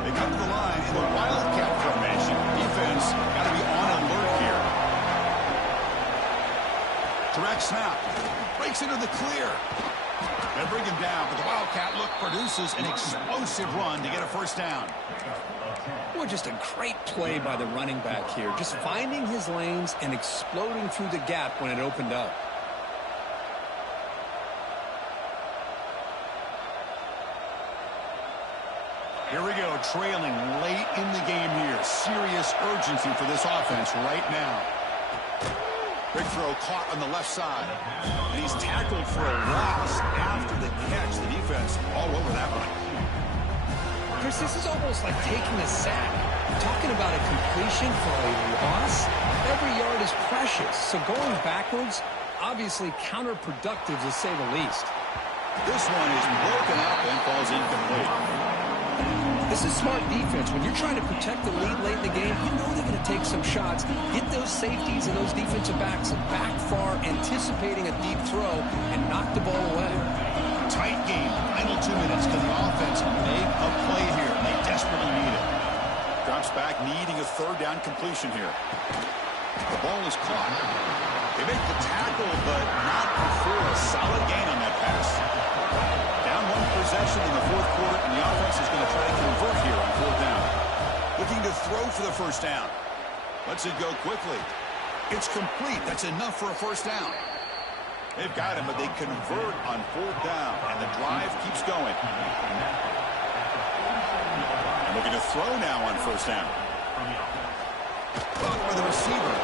They come to the line in the Wildcat formation. Defense got to be on alert here. Direct snap. Breaks into the clear. They bring him down, but the Wildcat look produces an explosive run to get a 1st down. Well, just a great play by the running back here. Just finding his lanes and exploding through the gap when it opened up. Here we go, trailing late in the game here. Serious urgency for this offense right now. Big throw caught on the left side. And he's tackled for a loss after the catch. The defense all over that one. Chris, this is almost like taking a sack. Talking about a completion for a loss, every yard is precious. So going backwards, obviously counterproductive to say the least. This one is broken up and falls incomplete. This is smart defense. When you're trying to protect the lead late in the game, you know they're going to take some shots, get those safeties and those defensive backs back far, anticipating a deep throw, and knock the ball away. Tight game. Final 2 minutes. Can the offense make a play here? They desperately need it. Drops back, needing a 3rd down completion here. The ball is caught. They make the tackle, but not before a solid gain on that pass. Down 1 possession in the 4th quarter, and the offense is going to try to convert here on 4th down. Looking to throw for the 1st down. Lets it go quickly. It's complete. That's enough for a 1st down. They've got him, but they convert on 4th down, and the drive keeps going. And looking to throw now on 1st down. Caught by the receiver.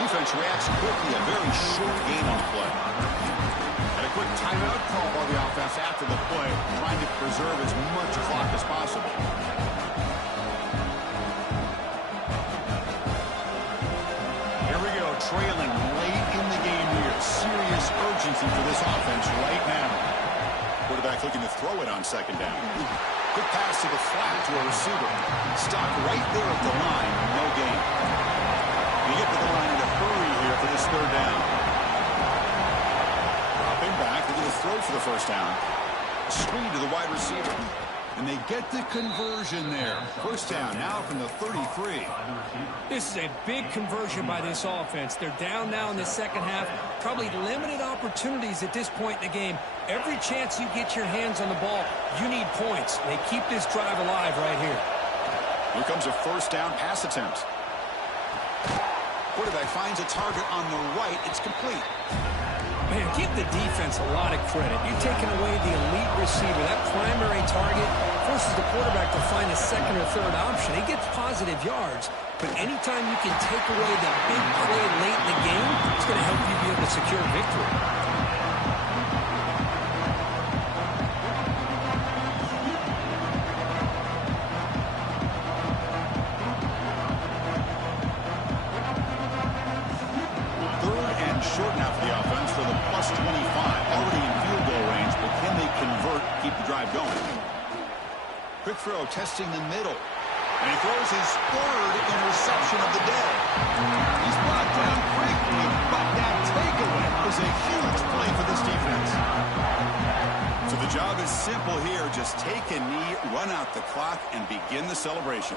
Defense reacts quickly. A very short gain on the play. And a quick timeout call by the offense after the play, trying to preserve as much clock as possible. Here we go, trailing late in the game here. Serious urgency for this offense right now. Quarterback looking to throw it on 2nd down. Quick pass to the flat to a receiver. Stopped right there at the line. No gain. You get to the line in a hurry here for this 3rd down. Dropping back, looking to throw for the 1st down. Screen to the wide receiver. And they get the conversion there. 1st down now from the 33. This is a big conversion by this offense. They're down now in the 2nd half. Probably limited opportunities at this point in the game. Every chance you get your hands on the ball, you need points. They keep this drive alive right here. Here comes a 1st down pass attempt. Quarterback finds a target on the right. It's complete. Man, give the defense a lot of credit. You're taking away the elite receiver. That primary target forces the quarterback to find a 2nd or 3rd option. He gets positive yards, But anytime you can take away the big play late in the game, it's going to help you be able to secure victory. Short now for the offense for the plus 25. Already in field goal range, but can they convert, keep the drive going? Quick throw, testing the middle. And he throws his third interception of the day. He's brought down quickly, but that takeaway is a huge play for this defense. So the job is simple here. Just take a knee, run out the clock, and begin the celebration.